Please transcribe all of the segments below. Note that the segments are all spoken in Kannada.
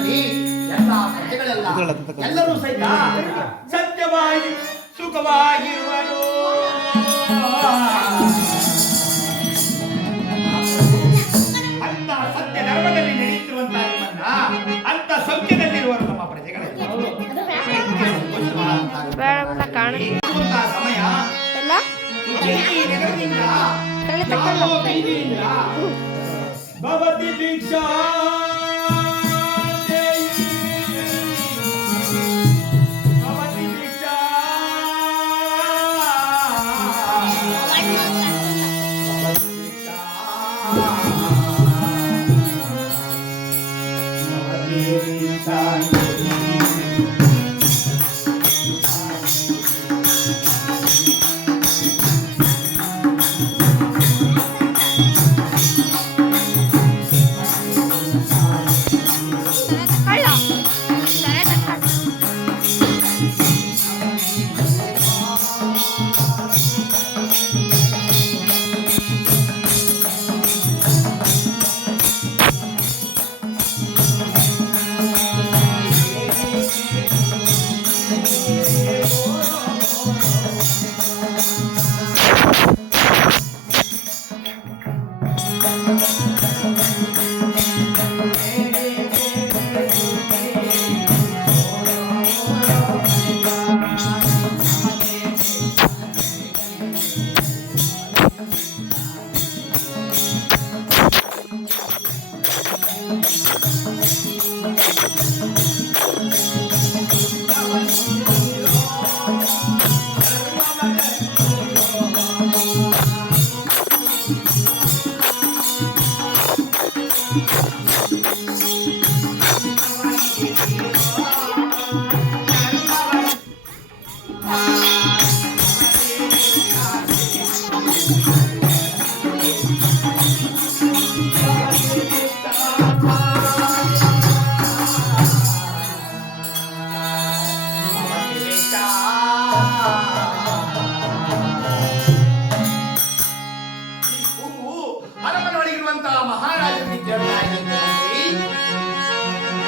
ರಾಜ್ಯದಲ್ಲಿ ಎಲ್ಲ ಪ್ರಜೆಗಳೆಲ್ಲ ಎಲ್ಲರೂ ಸಹಿತ ಸತ್ಯವಾಗಿ ಸುಖವಾಗಿರುವರು. ಅಂತ ಸತ್ಯ ಧರ್ಮದಲ್ಲಿ ನಡೆಯುತ್ತಿರುವಂತಹ ನಿಮ್ಮನ್ನ ಅಂತ ಸೌಖ್ಯದಲ್ಲಿರುವರು ನಮ್ಮ ಪ್ರಜೆಗಳಲ್ಲಿ. ಸಮಯ ನಗರದಿಂದ ಭವತಿ ದೀಕ್ಷಾ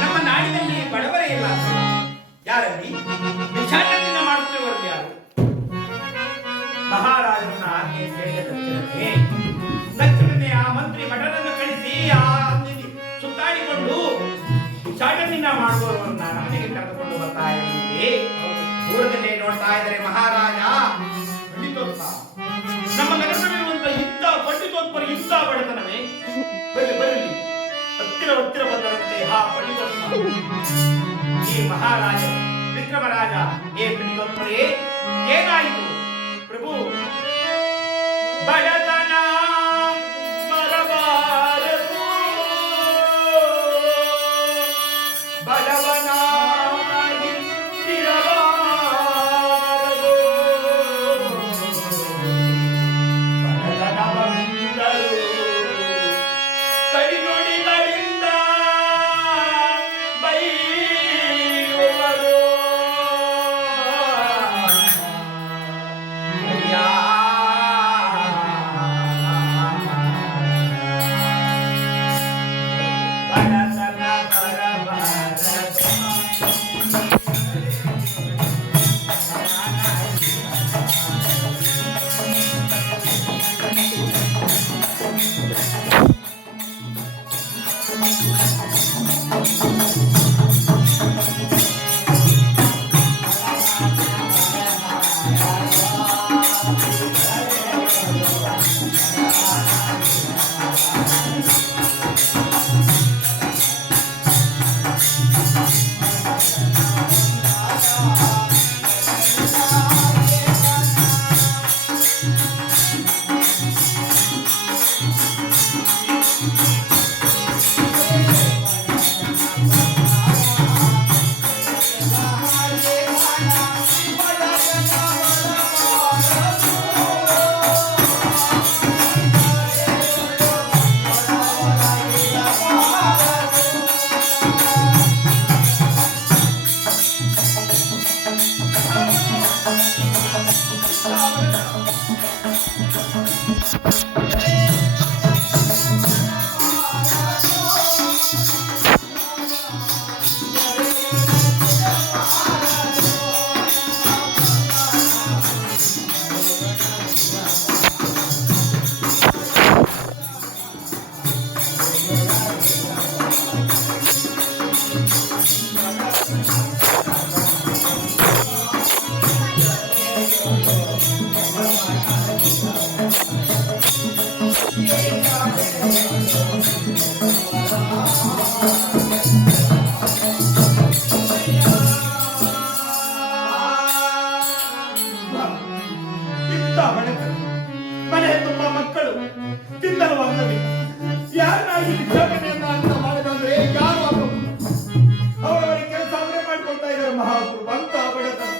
ನಮ್ಮ ನಾಡಿನಲ್ಲಿ ಬಡವರೇ ಇಲ್ಲ. ಯಾರಲ್ಲಿ ಭಿಕ್ಷಾಟನೆಯನ್ನ ಮಾಡುತ್ತಿರುವರು ಯಾರು? ಮಹಾರಾಜರನ್ನ ಆಜ್ಞೆ ಕೇಳಿದ ತಕ್ಷಣವೇ ಆ ಮಂತ್ರಿ ಭಟರನ್ನು ಕಳಿಸಿ ಆ ಸುತ್ತಾಡಿಕೊಂಡು ಭಿಕ್ಷಾಟನೆಯನ್ನ ಮಾಡುವವರನ್ನ ನಮ್ಮನೆಗೆ ಕರೆದುಕೊಂಡು ಬರ್ತಾ ಇರುವಂತೆ ದೂರದಲ್ಲೇ ನೋಡ್ತಾ ಇದ್ದಾರೆ ಮಹಾರಾಜ. ಪಂಡಿತೋತ್ಸವ ನಮ್ಮ ನಗರದಲ್ಲಿರುವಂತ ಇಂಥ ಪಂಡಿತೋತ್ಪರ ಇಂಥ ಬಡತನವೇ? ಬರಲಿ ಹತ್ತಿರ ಬಂದರಂತೆ ಆ ಪಂಡಿತೋತ್ಪರ ಈ ಮಹಾರಾಜ ವಿಕ್ರಮರಾಜ. ಏ ಪಂಡಿತೋತ್ಪರೇ, ಏನಾಯಿತು ಪ್ರಭು? ಬಡತನ ಬರಬಾರದು, ಬಡವನ ಎಂತ ಬಡತನ, ಮನೆ ತುಂಬಾ ಮಕ್ಕಳು, ತಿನ್ನಲು ಅನ್ನವಿಲ್ಲ. ಯಾರನ್ನಾಗಿ ಭಿಕ್ಷಾಟನೆಯನ್ನ ಅಂತ ಮಾಡಿದಂದ್ರೆ ಯಾರು ಅವರವರ ಕೆಲಸ ಅವರೇ ಮಾಡಿಕೊಳ್ತಾ ಇದ್ದಾರೆ. ಮಹಾಪುರು ಅಂತ ಬಡತನ.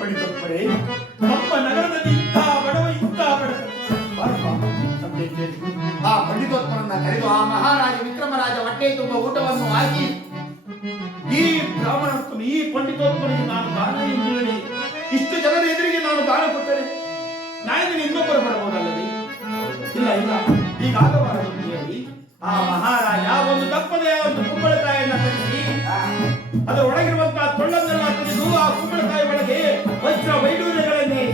ಪಡಿತಪ್ಪರೇ, ನಮ್ಮ ನಗರದಲ್ಲಿ ಇಂಥ ಬಡವ, ಇಂಥ ಬಡತನ. ಆ ಪಂಡಿತೋತ್ಮರನ್ನ ಕರೆದು ಆ ಮಹಾರಾಜ ವಿಕ್ರಮರಾಜ ಹೊಟ್ಟೆ ತುಂಬ ಊಟವನ್ನು ಹಾಕಿ, ಈ ಬ್ರಾಹ್ಮಣತ್ವ, ಈ ಪಂಡಿತೋತ್ಮನಿಗೆ ನಾನು ದಾನ ಎಂದು ಹೇಳಿ ಇಷ್ಟು ಜನರ ಎದುರಿಗೆ ನಾನು ದಾನ ಕೊಟ್ಟರೆ ನಾಳೆ ಇನ್ನೊಬ್ಬರು ಬರಬಹುದಲ್ಲದೆ? ಇಲ್ಲ ಇಲ್ಲ, ಹೀಗಾಗಬಾರದು ಅಂತ ಹೇಳಿ ಆ ಮಹಾರಾಜ ಒಂದು ದಪ್ಪನೆಯ ಒಂದು ಕುಂಬಳಕಾಯಿಯನ್ನ ತರಿಸಿ ಅದರ ಒಳಗಿರುವಂತಹ ತೊಳ್ಳನ್ನೆಲ್ಲ ತೆಗೆದು ಆ ಕುಂಬಳಕಾಯಿ ಒಳಗೆ ವಜ್ರ ವೈಡೂರ್ಯಗಳನ್ನೇ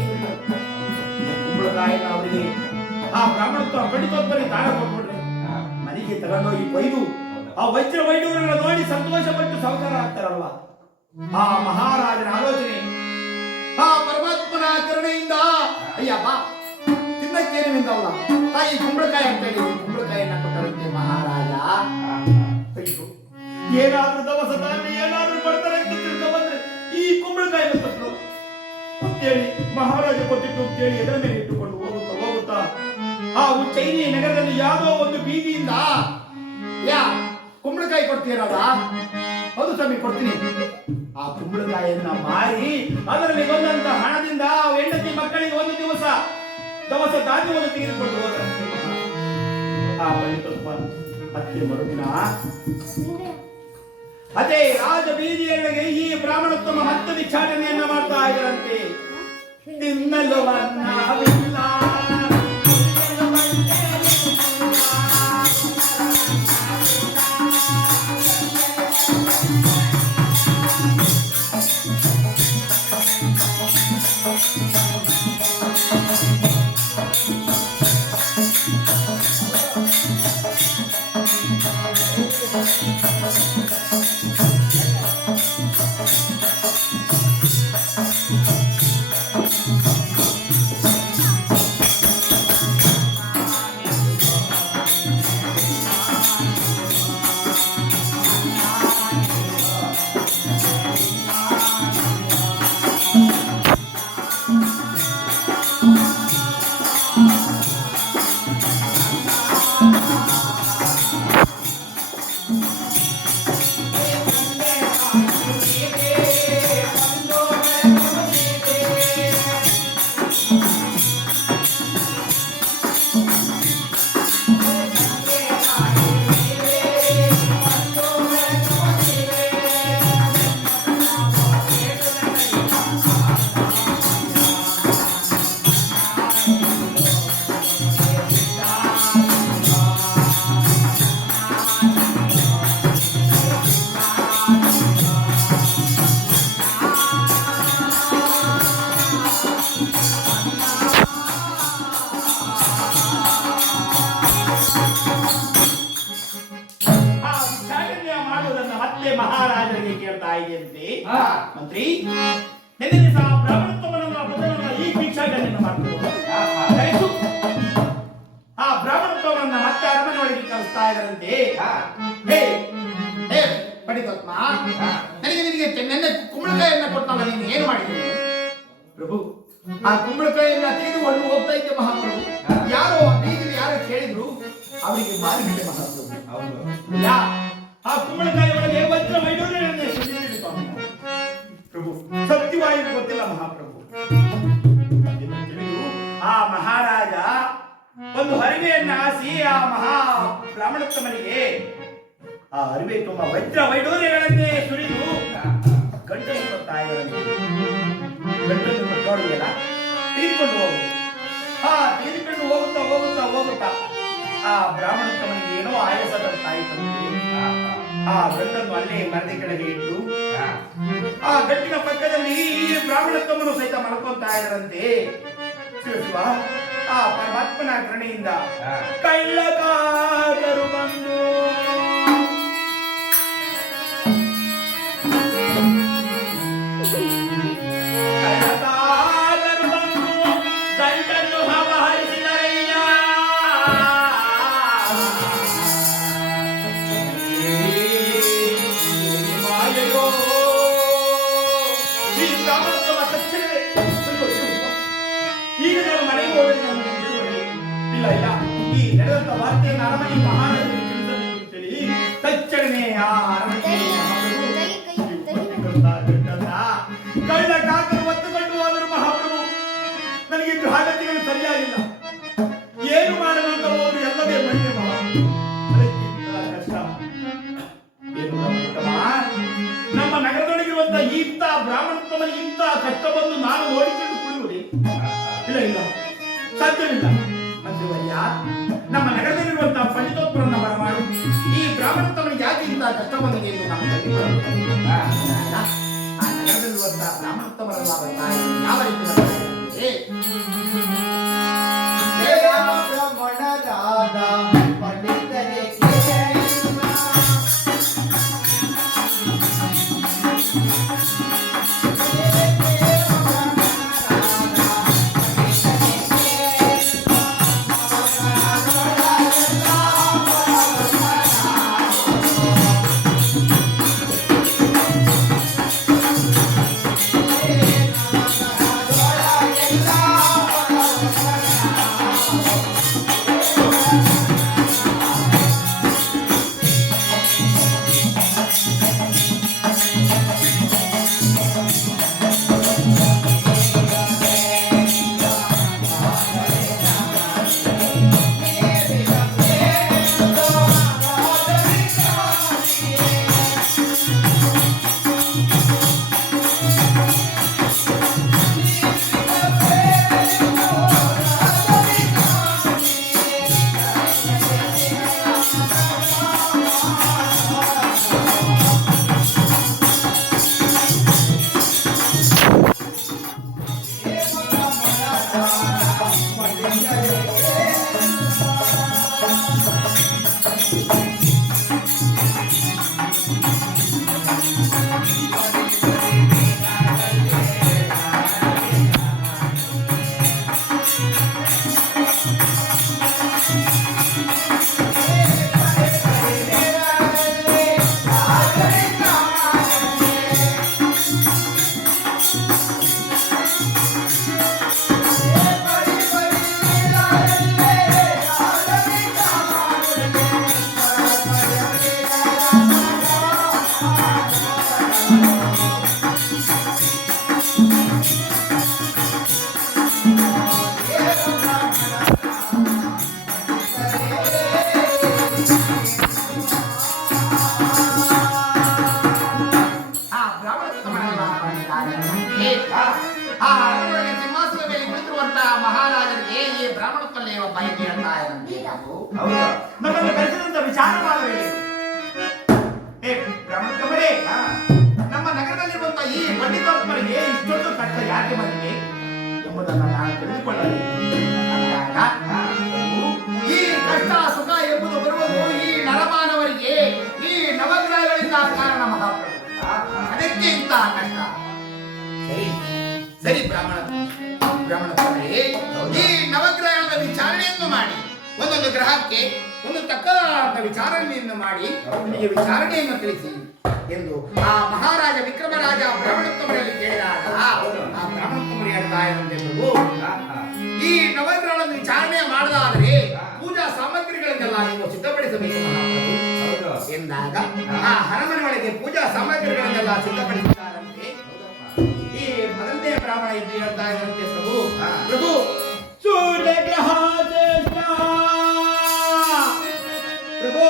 ಕುಂಬಳಕಾಯಿನ ಅವರಿಗೆ ಆ ಬ್ರಾಹ್ಮಣತ್ವ ಪಂಡಿತೋತ್ಮನಿಗೆ ದಾನ ಕೊಟ್ಬಿಡ್ರೆ ಮನೆಗೆ ತಗೊಂಡೋಗಿ ಕೊಯ್ದು ಆ ವಜ್ರ ವೈಡೂರ್ಯಗಳ ನೋಡಿ ಸಂತೋಷ ಪಟ್ಟು ಸಾವುಕಾರ ಆಗ್ತಾರಲ್ವಾ? ಆ ಮಹಾರಾಜನ ಆಲೋಚನೆ, ಆ ಪರಮಾತ್ಮನ ಕರುಣೆಯಿಂದ ಅಯ್ಯಪ್ಪ ತಿನ್ನಕ್ಕೇನಿಂದವಲ್ಲ ತಾಯಿ ಕುಂಬಳಕಾಯಿ ಅಂತ ಹೇಳಿ ಕುಂಬಳಕಾಯಿಯನ್ನ ಕೊಟ್ಟರಂತೆ ಮಹಾರಾಜ. ಅಯ್ಯೋ, ಏನಾದ್ರೂ ದವಸ ಧಾನ್ಯ ಏನಾದ್ರೂ ಕೊಡ್ತಾರೆ ಅಂತ ತಿಳ್ಕೊ ಬಂದ್ರೆ ಈ ಕುಂಬಳಕಾಯಿ ಕೊಟ್ಟರು ಅಂತೇಳಿ ಮಹಾರಾಜ ಕೊಟ್ಟಿದ್ದು ಅಂತೇಳಿ ಎದರ ಮೇಲೆ ಇಟ್ಟುಕೊಂಡು ಹೋಗುತ್ತಾ ಆ ಉಜ್ಜಯಿನಿ ನಗರದಲ್ಲಿ ಯಾವುದೋ ಒಂದು ಬೀದಿಯಿಂದ ಯಾ ಕುಂಬಳಕಾಯಿ ಕೊಡ್ತೀರಲ್ಲ? ಹೌದು ಸ್ವಾಮಿ, ಕೊಡ್ತೀನಿ. ಆ ಕುಂಬಳಕಾಯಿಯನ್ನ ಮಾರಿ ಅದರಲ್ಲಿ ಬಂದಂತ ಹಣದಿಂದ ಹೆಂಡತಿ ಮಕ್ಕಳಿಗೆ ಒಂದು ದಿವಸ ದವಸ ಧಾನ್ಯವನ್ನು ತೆಗೆದುಕೊಂಡು ಹೋದರಂತೆ. ಆ ಪಂಡಿತೋತ್ಮ ಮತ್ತೆ ಮರುದಿನ ಅದೇ ರಾಜ ಬೀದಿಯೊಳಗೆ ಈ ಬ್ರಾಹ್ಮಣೋತ್ತಮ ಮತ್ತೆ ಭಿಕ್ಷಾಟನೆಯನ್ನ ಮಾಡ್ತಾ ಇದ್ದರಂತೆ. ತಿನ್ನಲು ಅನ್ನವಿಲ್ಲ, ಮಹಾರಾಜರಿಗೆ ಕೇಳ್ತಾ ಇದೆಯಂತೆ. ಮಂತ್ರಿ, ನಿನ್ನೆ ದಿವಸ ಬ್ರಾಹ್ಮಣತ್ವವನ್ನು ಬದಲನ್ನ ಈ ಭಿಕ್ಷಾಟನೆಯನ್ನು ಮಾಡ್ಕೊಂಡು ಆ ಬ್ರಾಹ್ಮಣತ್ವವನ್ನ ಮತ್ತೆ ಅರಮನೆ ಒಳಗೆ ಕಳಿಸ್ತಾ ಇದ್ದಾರಂತೆ. ಪಂಡಿತೋತ್ಮ, ನನಗೆ ನಿನಗೆ ನೆನ್ನೆ ಕುಂಬಳಕಾಯಿಯನ್ನ ಕೊಟ್ಟಲ್ಲ, ನೀನು ಏನು ಮಾಡಿದ್ದೀನಿ? ಪ್ರಭು, ಆ ಕುಂಬಳಕಾಯಿಯನ್ನ ತೆಗೆದುಕೊಂಡು ಹೋಗ್ತಾ ಇದ್ದೆ ಮಹಾಪ್ರಭು. ಯಾರೋ ಬೀದಿಲಿ ಯಾರೋ ಕೇಳಿದ್ರು, ಅವರಿಗೆ ಮಾರಿಬಿಟ್ಟೆ ಮಹಾಪ್ರಭು. ಆ ಕುಂಬಳಕಾಯಿ ಒಳಗೆ ವಜ್ರ ವೈಡೂರ್ಯಗಳನ್ನೇ ಪ್ರಭು, ಸತ್ಯವಾಗಿ ಗೊತ್ತಿಲ್ಲ ಮಹಾಪ್ರಭು. ಆ ಮಹಾರಾಜ ಒಂದು ಹರಿವೆಯನ್ನ ಹಾಸಿ ಆ ಮಹಾ ಬ್ರಾಹ್ಮಣೋತ್ತಮನಿಗೆ ಆ ಹರಿವೆ ತುಂಬಾ ವಜ್ರ ವೈಡೂರ್ಯಗಳನ್ನೇ ಸುರಿದು ಗಂಟನ್ನು ಕೊಡ್ತಾ ಇದ್ದಾನೆ. ಗಂಟನ್ನು ಕೊಟ್ಟೋಡಿಯಲ್ಲ, ತೆಗೆದುಕೊಂಡು ಹೋಗು. ತೆಗೆದುಕೊಂಡು ಹೋಗುತ್ತಾ ಹೋಗುತ್ತಾ ಹೋಗುತ್ತಾ ಆ ಬ್ರಾಹ್ಮಣೋತ್ತಮನಿಗೆ ಏನೋ ಆಯಾಸದಂತಾಯಿತಂತೆ. ಆ ಗಂಟನ್ನು ಅಲ್ಲೇ ಮರದ ಕೆಳಗೆ ಇಟ್ಟು ಆ ಗಂಟಿನ ಪಕ್ಕದಲ್ಲಿ ಈ ಬ್ರಾಹ್ಮಣೋತ್ತಮನು ಸಹಿತ ಮಲ್ಕೊಂತಾ ಇದ್ದರಂತೆ. ಶಿವ, ಆ ಪರಮಾತ್ಮನ ಕರುಣೆಯಿಂದ ಕಳ್ಳಕಾರರು ಬಂದು ಗಂಟನ್ನು ಅಪಹರಿಸಿದರಯ್ಯ. ಈ ಬ್ರಾಹ್ಮಣೋತ್ತಮ ತಕ್ಷಣವೇ ಇಲ್ಲ ಇಲ್ಲ, ಈ ನಡೆದಂತ ವಾರ್ತೆಯನ್ನು ಅರಮನೆ ಮಹಾರಾಜರಿಗೆ ತಿಳಿಸಬೇಕು ಅಂತೇಳಿ ತಕ್ಷಣವೇ ಆ ಅರಮನೆಗೆ ಕಳ್ಳ ಕಾಕರು ಹೊತ್ತುಕೊಂಡು ಹೋದರು ಮಹಾಪ್ರಭು. ನನಗೆ ಗ್ರಹಗತಿಗಳು ಸರಿಯಾಗಿಲ್ಲ, ಏನು ಮಾಡಬೇಕಂತ ಹೋದ್ರು ಎಲ್ಲವೇ ಮಣ್ಣೆ ಮಹಾಪ್ರಭು. ಅದಕ್ಕಿಂತ ಕಷ್ಟ ಏನು ಉತ್ತಮ, ನಮ್ಮ ನಗರದೊಳಗಿರುವಂತ ಇಂಥ ಬ್ರಾಹ್ಮಣೋತ್ತಮನಿಗೆ ಇಂಥ ಕಷ್ಟ ಬಂದು ನಾನು ನೋಡಿಕೊಂಡು ಕುಳಿಯುವುದೇ? ಇಲ್ಲ ಇಲ್ಲ, ಸಾಧ್ಯವಿಲ್ಲ. ಮಂತ್ರಿವರ್ಯ, ನಮ್ಮ ನಗರದಲ್ಲಿರುವಂತಹ ಪಂಡಿತೋತ್ತರನ್ನ ಬರಮಾಡಿ ಈ ಬ್ರಾಹ್ಮಣೋತ್ತಮನಿಗೆ ಯಾಕೆ ಇಂಥ ಕಷ್ಟ ಬಂದಿದೆ ಎಂದು ನಾವು ತಿಳಿದುಕೊಳ್ಳಬೇಕು. ಆ ನಗರದಲ್ಲಿರುವಂತಹ ಬ್ರಾಹ್ಮಣೋತ್ತಮರಲ್ಲ ಯಾವ ರೀತಿ ಬ್ರಹ್ಮಣರಾದ ಪಂಡಿತರೇ ಮಹಾರಾಜರಿಗೆ ಈ ಬ್ರಾಹ್ಮಣೋತ್ತಮನೇ ಒಬ್ಬ ಎಂದು ಹೇಳ್ತಾ ಇದ್ದಂತೆ ನಾವು ನಮ್ಮನ್ನು ಕರೆಸಿದಂತ ವಿಚಾರವಾದರೆ ಬ್ರಾಹ್ಮಣೋತ್ತಮರೇ, ನಮ್ಮ ನಗರದಲ್ಲಿರುವಂತಹ ಈ ಪಂಡಿತೋತ್ತಮರಿಗೆ ಇಷ್ಟೊಂದು ಕಷ್ಟ ಯಾಕೆ ಬಂದಿದೆ ಎಂಬುದನ್ನು ನಾನು ತಿಳಿದುಕೊಳ್ಳಲಿ. ಈ ಕಷ್ಟ ಸುಖ ಎಂಬುದು ಬರುವುದು ಈ ನರಮಾನವರಿಗೆ ಈ ನವಗ್ರಹಗಳಿಂದ ಕಾರಣ ಮಹಾಪ್ರಭು. ಅದಕ್ಕೆ ಇಂತಹ ಕಷ್ಟ. ಸರಿ ಸರಿ ಬ್ರಾಹ್ಮಣೋತ್ತಮರೇ, ಈ ನವಗ್ರಹಗಳ ವಿಚಾರಣೆಯನ್ನು ಮಾಡಿ ಒಂದೊಂದು ಗ್ರಹಕ್ಕೆ ಒಂದು ತಕ್ಕದಾದ ವಿಚಾರಣೆಯನ್ನು ಮಾಡಿ ನಿಮಗೆ ವಿಚಾರಣೆಯನ್ನು ತಿಳಿಸಿ ಎಂದು ಆ ಮಹಾರಾಜ ವಿಕ್ರಮರಾಜ ಬ್ರಾಹ್ಮಣೋತ್ತಮರಲ್ಲಿ ಕೇಳಿದಾಗ ಆ ಬ್ರಾಹ್ಮಣೋತ್ತಮರು ಹೇಳ್ತಾ ಇರುವಂತೆ ಪ್ರಭು, ಈ ನವಗ್ರಹಗಳನ್ನು ವಿಚಾರಣೆ ಮಾಡದಾದರೆ ಪೂಜಾ ಸಾಮಗ್ರಿಗಳನ್ನೆಲ್ಲ ನೀವು ಸಿದ್ಧಪಡಿಸಬೇಕು ಮಹಾಪ್ರಭು ಎಂದಾಗ ಆ ಅರಮನೆ ಒಳಗೆ ಪೂಜಾ ಸಾಮಗ್ರಿಗಳನ್ನೆಲ್ಲ ಸಿದ್ಧಪಡಿಸಿದ್ದಾರಂತೆ. ಈ ಮೊದಲನೇ ಬ್ರಾಹ್ಮಣ ಎಂದು ಹೇಳ್ತಾ ಇದ್ದಂತೆ ಪ್ರಭು ಸೂರ್ಯಗ್ರಹ ಪ್ರಭು,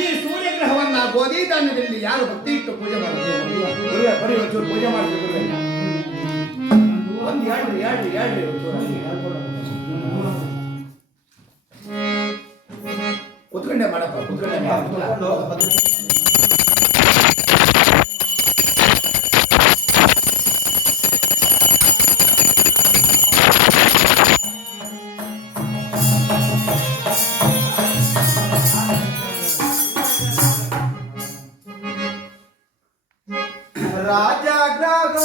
ಈ ಸೂರ್ಯಗ್ರಹವನ್ನ ಗೋಧಿ ಧಾನ್ಯದಲ್ಲಿ ಯಾರು ಭಕ್ತಿ ಇಟ್ಟು ಪೂಜೆ ಮಾಡುತ್ತಾರೆ ಬರೀ ಒಂಚೂರು ಪೂಜೆ ಮಾಡಬೇಕು. ಒಂದು ಹೇಳ್ರಿ ಕುತ್ಕೊಂಡೆ ಮಾಡಪ್ಪ ಕುತ್ಕೊಂಡೆ. ರಾಜಾ ಗ್ರಾಗ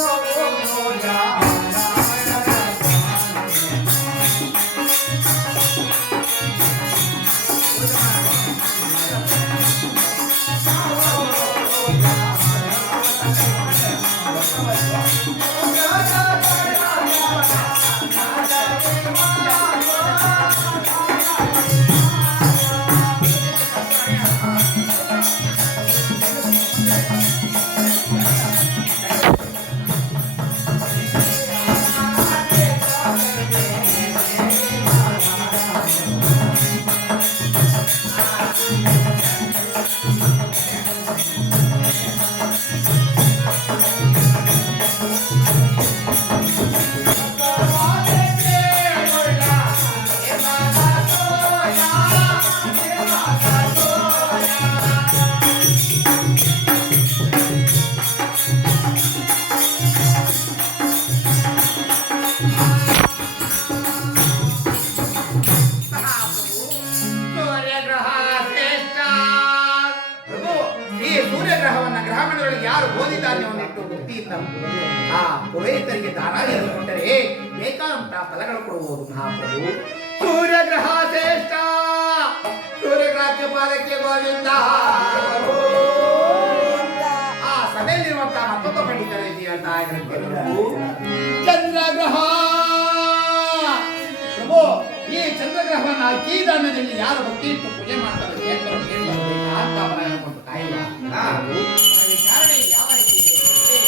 ಫಲಗಳು ಕೊಡುವುದು ಮಹಾಪ್ರಭು. ಸೂರ್ಯಗ್ರಹ ಶ್ರೇಷ್ಠ, ಸೂರ್ಯಗ್ರಹಕ್ಕೆ ಪಾದಕ್ಕೆ ಗೋವಿಂದ. ಆ ಸಭೆಯಲ್ಲಿರುವಂತಹ ಮತ್ತೊಬ್ಬ ಪಂಡಿತರ ರೀತಿ ಹೇಳ್ತಾ ಇದ್ದಾರೆ ಪ್ರಭು. ಚಂದ್ರಗ್ರಹ ಪ್ರಭು, ಈ ಚಂದ್ರಗ್ರಹವನ್ನ ಕೀದಾನದಲ್ಲಿ ಯಾರು ಭಕ್ತಿ ಇಟ್ಟು ಪೂಜೆ ಮಾಡ್ತಾರೆ ಕೇಳ್ತಾರೆ ಕೇಳ್ಬರ್ಬೇಕಾ ಅಂತ ಅವರನ್ನು ಕೊಟ್ಟು ಕಾಯುವ ವಿಚಾರಣೆ ಯಾವ ರೀತಿ ಇದೆ ಅಂದ್ರೆ,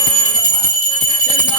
ಚಂದ್ರ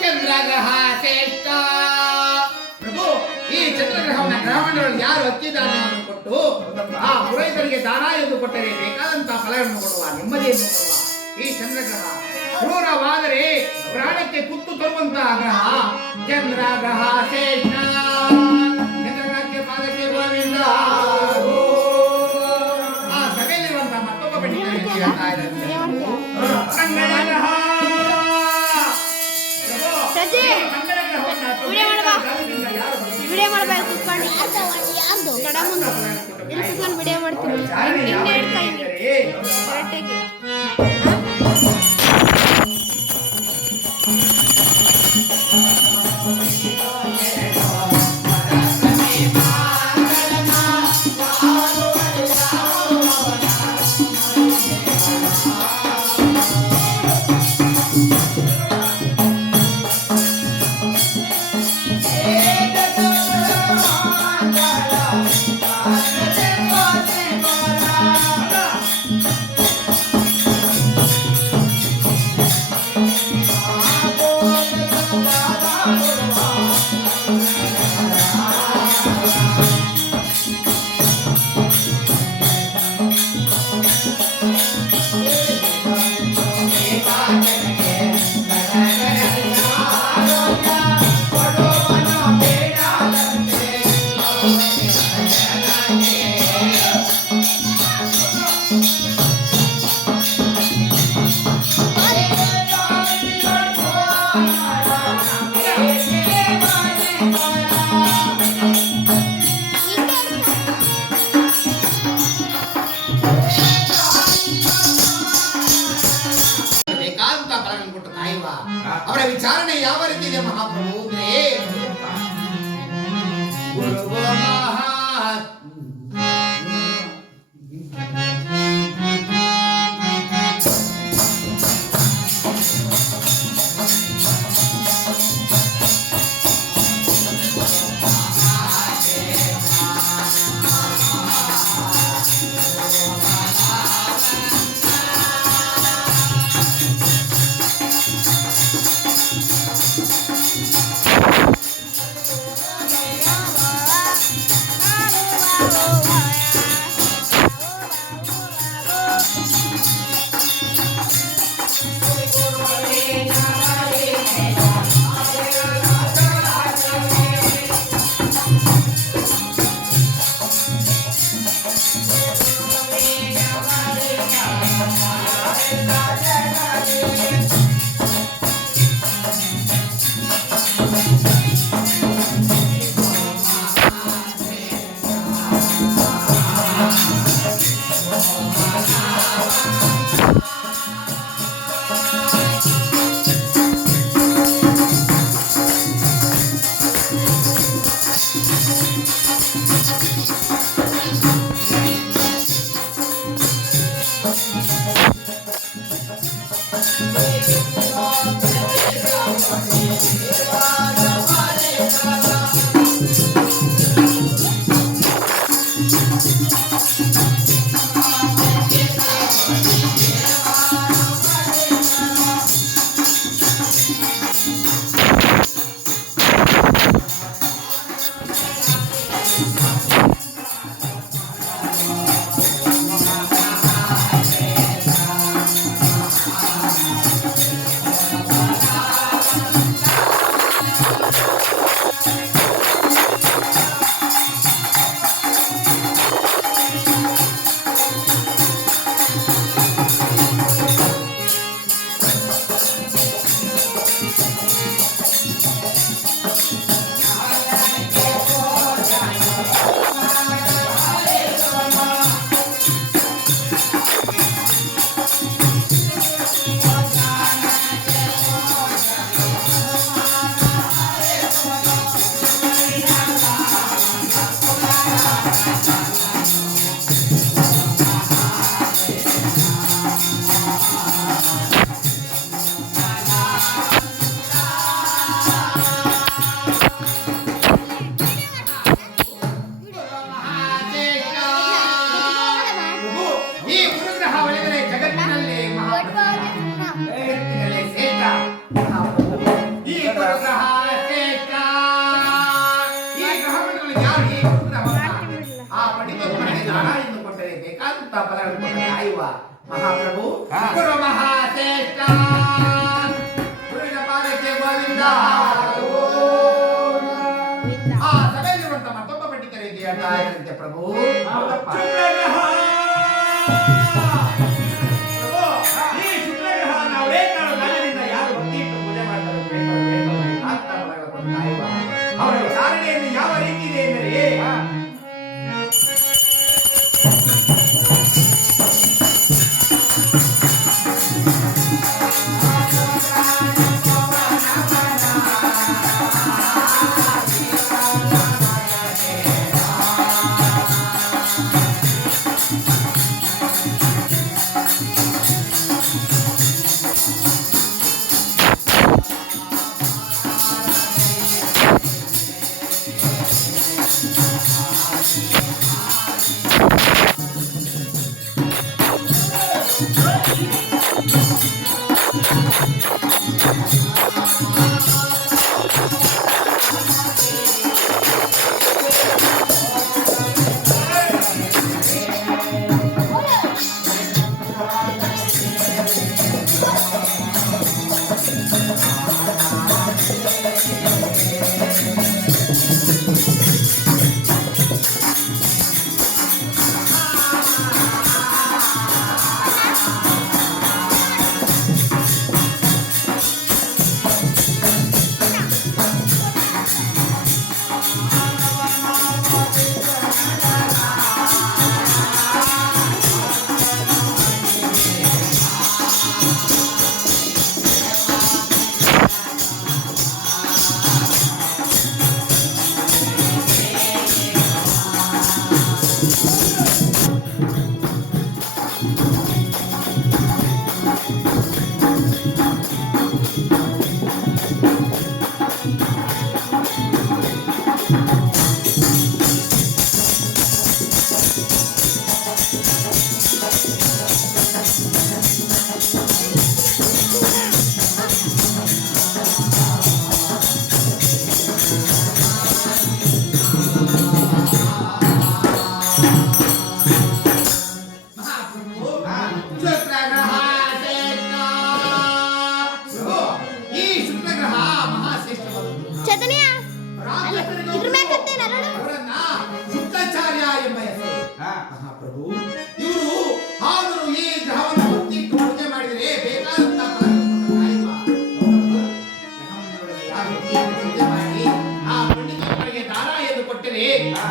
ಚಂದ್ರಗ್ರಹ ಶ್ರೇಷ್ಠ ಪ್ರಭು. ಈ ಚಂದ್ರಗ್ರಹವನ್ನ ಗ್ರಹಮಂಡಲಗಳು ಯಾರು ಅಕ್ಕಿ ದಾನವನ್ನು ಕೊಟ್ಟು ಆ ಪುರೋಹಿತರಿಗೆ ದಾನ ಎಂದು ಕೊಟ್ಟರೆ ಬೇಕಾದಂತಹ ಫಲವನ್ನು ಕೊಡುವ, ನೆಮ್ಮದಿಯನ್ನು ಕೊಡುವ ಈ ಚಂದ್ರಗ್ರಹ ಕ್ರೂರವಾದರೆ ಪ್ರಾಣಕ್ಕೆ ಕುತ್ತು ತರುವಂತಹ ಗ್ರಹ ಚಂದ್ರಗ್ರಹ ಶ್ರೇಷ್ಠ. ಚಂದ್ರಗ್ರಹಕ್ಕೆ ಪಾದಕ್ಕೆ ಗೋವಿಂದ. ಆ ಸಭೆಯಲ್ಲಿರುವಂತಹ ಮತ್ತೊಬ್ಬ ಪಂಡಿತರಿಗೆ ಹೇಳ್ತಾ ಇದ್ದಾರೆ ಕನ್ನಡಗ್ರಹ ವಿಡಿಯೋ ಮಾಡಬೇಕು ಕುತ್ಕೊಂಡು ಯಾರ್ದು ಕಡ ಮುಂದೆ ಇಲ್ಲಿ ಕುತ್ಕೊಂಡು ವಿಡಿಯೋ ಮಾಡ್ತೀನಿ. ಹಿಂಗೆ ಇಡ್ತಾ ಹಿಂಗೆ ಕರೆಕ್ಟಾಗಿ ಅವರ ವಿಚಾರಣೆ ಯಾವ ರೀತಿ ಇದೆ ಮಹಾಪ್ರಭು ಅಂದ್ರೆ, ಗುರುವ ಈ ಗುರುಗ್ರಹ ಒಳಗಡೆ ಜಗತ್ತಿನಲ್ಲಿ ಜಗತ್ತಿನಲ್ಲಿ ಶ್ರೇಷ್ಠ ಮಹಾಪ್ರಭು. ಈ ಗುರುಗ್ರಹ ಶ್ರೇಷ್ಠ. ಈ ಗ್ರಹಗಳಲ್ಲಿ ಯಾರು ಈ ಗುರುಗ್ರಹವನ್ನ ಆ ಪಂಡಿತೋತ್ತಮನಿಗೆ ದಾನ ಎಂದು ಕೊಟ್ಟರೆ ಬೇಕಾದಂತ ಫಲಗಳನ್ನು ಕಾಯುವ ಮಹಾಪ್ರಭು ಗುರು ಮಹಾಶ್ರೇಷ್ಠ. ಗುರುವಿನ ಪಾದಕ್ಕೆ ಗೋವಿಂದ. ಆ ಸಭೆಯಲ್ಲಿರುವಂತ ಮತ್ತೊಬ್ಬ ಪಂಡಿತರಿಗೆ ಹೇಳ್ತಾ ಇದ್ದಂತೆ ಪ್ರಭು ಹೌದಪ್ಪ. ಈ ಶುಕ್ರಗ್ರಹ ನಾವು ಬೇಕಾದ ಕಾಲದಿಂದ ಯಾರು ಭಕ್ತಿ ಇಟ್ಟು ಪೂಜೆ ಮಾಡ್ತಾರೆ ಅವರ ವಿಚಾರಣೆಯನ್ನು ಯಾವ ರೀತಿ ಇದೆ ಎಂದರೆ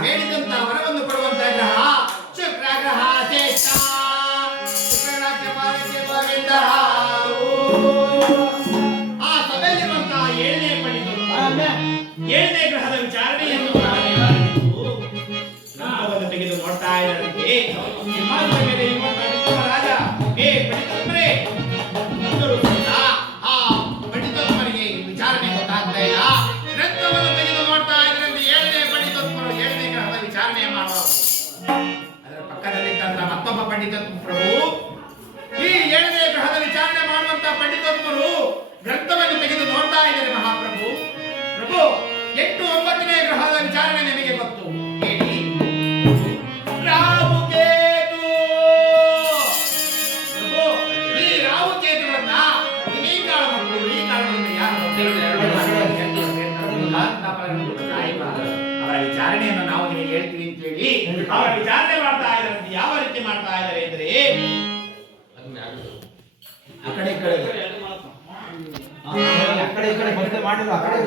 ಬೇಡಿದಂತ ವರವನ್ನು ಕೊಡುವಂತ ಗ್ರಹ ಶುಕ್ರ ಗ್ರಹ ಶ್ರೇಷ್ಠ. ಶುಕ್ರನಾಟ್ಯ ಪಾದಕ್ಕೆ ಗೋವಿಂದ. ಆ ಸಭೆಯಲ್ಲಿರುವಂತಹ 7ನೇ ಪಂಡಿತರು 7ನೇ ಗ್ರಹದ ವಿಚಾರಣೆಯನ್ನು ನಾಮವನ್ನು ತೆಗೆದು ನೋಡ್ತಾ ಇದ್ದಾರೆ. ಸಿಂಹಾಸನದ ಮೇಲೆ ಇರುವಂತಹ ರಾಜ ಪಂಡಿತರೇ ಅದರ ಪಕ್ಕದಲ್ಲಿದ್ದಂತ ಮತ್ತೊಬ್ಬ ಪಂಡಿತ ಪ್ರಭು ಈ 7ನೇ ಗ್ರಹದ ವಿಚಾರಣೆ ಮಾಡುವಂತ ಪಂಡಿತೋತ್ತಮರು ಗ್ರಂಥವನ್ನು ತೆಗೆದು ನೋಡ್ತಾ ಇದ್ದಾರೆ ಮಹಾಪ್ರಭು. ಪ್ರಭು 8, 9ನೇ ಗ್ರಹದ ವಿಚಾರಣೆ ನಿಮಗೆ ಗೊತ್ತು. ಹೇಳಿ. ರಾಹುಕೇತು. ಪ್ರಭು ಈ ರಾಹುಕೇತುಗಳನ್ನ ಈ ಕಾಲವನ್ನು ಯಾರು ಅವರ ವಿಚಾರಣೆಯನ್ನು ನಾವು ನಿಮಗೆ ಹೇಳ್ತೀವಿ ಅಂತ ಹೇಳಿ ಅವರ ವಿಚಾರಣೆ ಮಾಡ್ತಾ ಇದ್ದಾರೆ. ಯಾವ ರೀತಿ ಮಾಡ್ತಾ ಇದ್ದಾರೆ ಅಂದ್ರೆ ಆ ಕಡೆ ಈ ಕಡೆ ಬಂದು ಮಾಡಿದ್ರು ಆ ಕಡೆ